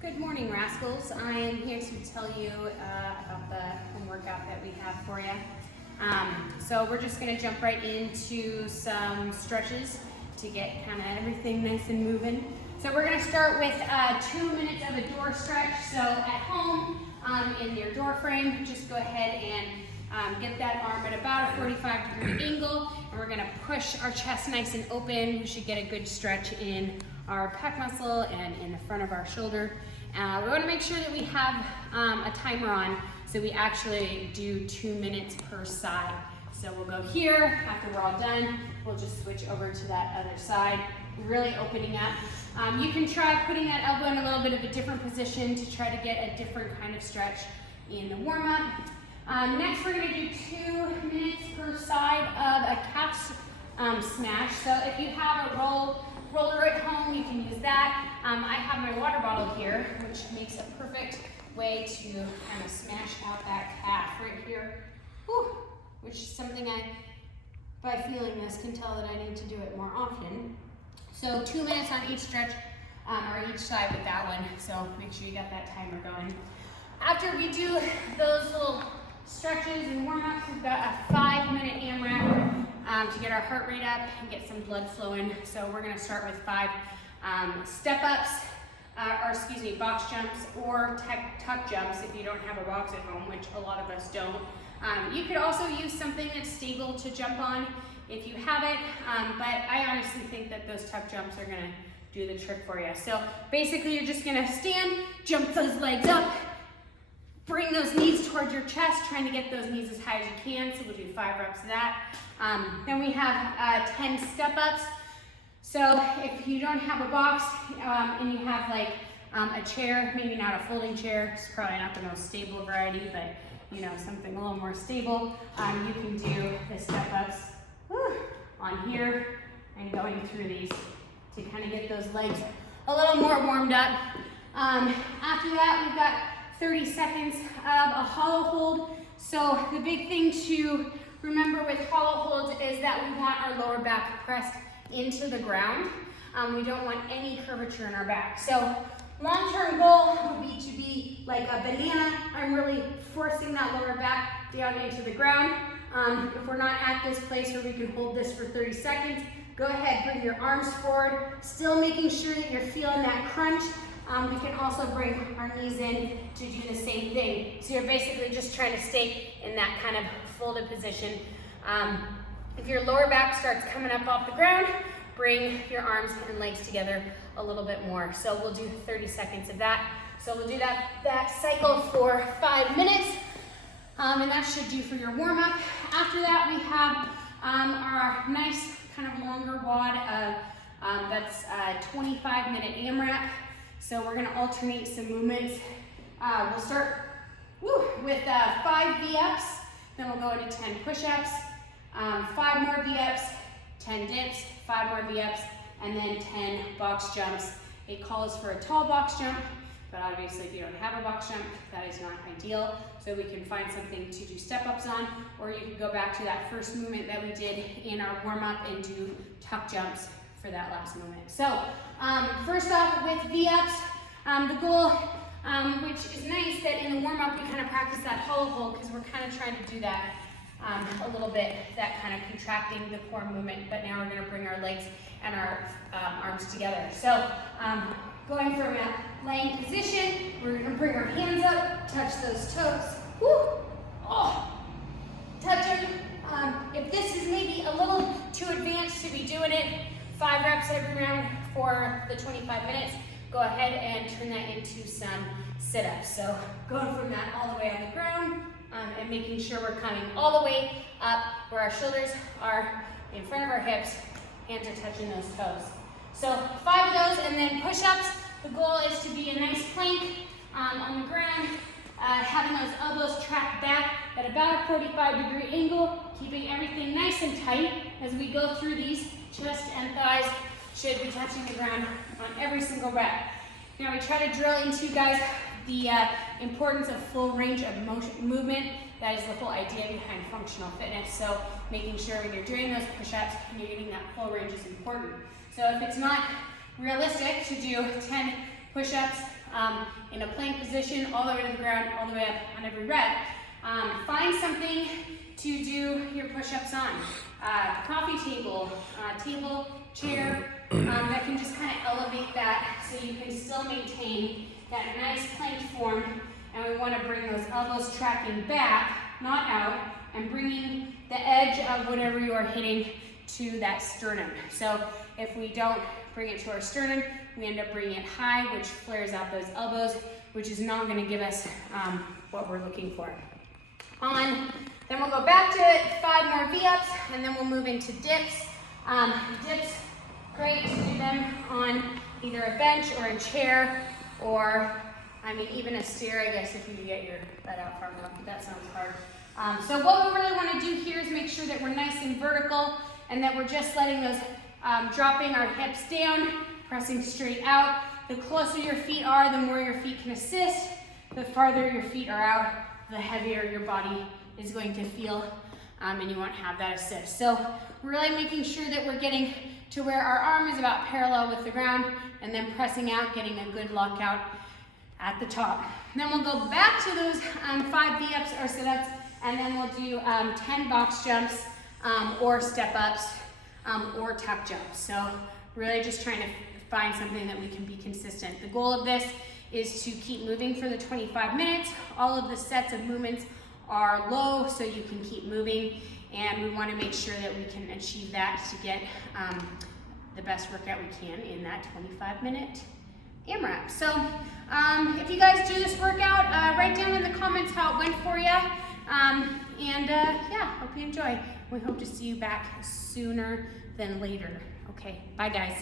Good morning, rascals. I am here to tell you about the home workout that we have for you. So we're just going to jump right into some stretches to get kind of everything nice and moving. So we're going to start with 2 minutes of a door stretch. So at home, in your door frame, just go ahead and get that arm at about a 45-degree angle, and we're going to push our chest nice and open. We should get a good stretch in our pec muscle and in the front of our shoulder. We want to make sure that we have a timer on, so we actually do 2 minutes per side. So we'll go here. After we're all done, we'll just switch over to that other side, really opening up. You can try putting that elbow in a little bit of a different position to try to get a different kind of stretch in the warm-up. Next, we're going to do 2 minutes per side of a calf smash. So if you have a roller at home, you can use that. I have my water bottle here, which makes a perfect way to kind of smash out that calf right here. Whew, which is something I, by feeling this, can tell that I need to do it more often. So 2 minutes on each stretch, or each side with that one. So make sure you got that timer going. After we do those little stretches and warm-ups, we've got a 5-minute AMRAP to get our heart rate up and get some blood flowing. So we're gonna start with 5 step-ups, box jumps or tuck jumps if you don't have a box at home, which a lot of us don't. You could also use something that's stable to jump on if you have it, but I honestly think that those tuck jumps are gonna do the trick for you. So basically you're just gonna stand, jump those legs up, bring those knees towards your chest, trying to get those knees as high as you can. So we'll do 5 reps of that. Then we have 10 step-ups. So if you don't have a box and you have like a chair, maybe not a folding chair, it's probably not the most stable variety, but you know, something a little more stable, you can do the step-ups on here and going through these to kind of get those legs a little more warmed up. After that, we've got 30 seconds of a hollow hold. So the big thing to remember with hollow holds is that we want our lower back pressed into the ground. We don't want any curvature in our back. So long-term goal would be to be like a banana. I'm really forcing that lower back down into the ground. If we're not at this place where we can hold this for 30 seconds, go ahead, bring your arms forward, still making sure that you're feeling that crunch. We can also bring our knees in to do the same thing. So you're basically just trying to stay in that kind of folded position. If your lower back starts coming up off the ground, bring your arms and legs together a little bit more. So we'll do 30 seconds of that. So we'll do that cycle for 5 minutes, and that should do for your warm-up. After that, we have our nice kind of longer WOD of that's a 25-minute AMRAP. So we're gonna alternate some movements. We'll start with 5 V-ups, then we'll go into 10 push-ups, 5 more V-ups, 10 dips, 5 more V-ups, and then 10 box jumps. It calls for a tall box jump, but obviously if you don't have a box jump, that is not ideal. So we can find something to do step-ups on, or you can go back to that first movement that we did in our warm-up and do tuck jumps for that last movement. So first off with V-ups, the goal, which is nice that in the warm-up we kind of practice that hollow hold because we're kind of trying to do that a little bit, that kind of contracting the core movement, but now we're going to bring our legs and our arms together. So going from a laying position, we're going to bring our hands up, touch those toes. Woo! Oh! Touch them. If this is maybe a little too advanced to be doing it 5 reps every round for the 25 minutes, go ahead and turn that into some sit-ups. So going from that all the way on the ground and making sure we're coming all the way up where our shoulders are in front of our hips, hands are touching those toes. So 5 of those, and then push-ups. The goal is to be a nice plank on the ground, having those elbows tracked back at about a 45-degree angle, keeping everything nice and tight as we go through these. Chest and thighs should be touching the ground on every single rep. Now we try to drill into, guys, the importance of full range of movement. That is the whole idea behind functional fitness. So making sure when you're doing those push-ups and you're getting that full range is important. So if it's not realistic to do 10 push-ups in a plank position, all the way to the ground, all the way up on every rep. Find something to do your push-ups on. Coffee table, table, chair, that can just kind of elevate that so you can still maintain that nice plank form. And we want to bring those elbows tracking back, not out, and bringing the edge of whatever you are hitting to that sternum. So if we don't bring it to our sternum, we end up bringing it high, which flares out those elbows, which is not going to give us what we're looking for. Then we'll go back to it, 5 more V-ups, and then we'll move into dips. Dips, great to do them on either a bench or a chair, or I mean even a stair, I guess, if you can get your butt out far enough, but that sounds hard. So what we really want to do here is make sure that we're nice and vertical, and that we're just letting those, dropping our hips down, pressing straight out. The closer your feet are, the more your feet can assist. The farther your feet are out, the heavier your body is going to feel, and you won't have that assist. So really making sure that we're getting to where our arm is about parallel with the ground, and then pressing out, getting a good lockout at the top. And then we'll go back to those 5 V-ups or sit-ups, and then we'll do 10 box jumps, or step-ups, or tuck jumps. So really just trying to find something that we can be consistent. The goal of this is to keep moving for the 25 minutes. All of the sets of movements are low, so you can keep moving, and we want to make sure that we can achieve that to get the best workout we can in that 25-minute AMRAP. So if you guys do this workout, write down in the comments how it went for you, yeah, hope you enjoy. We hope to see you back sooner than later. Okay, bye guys.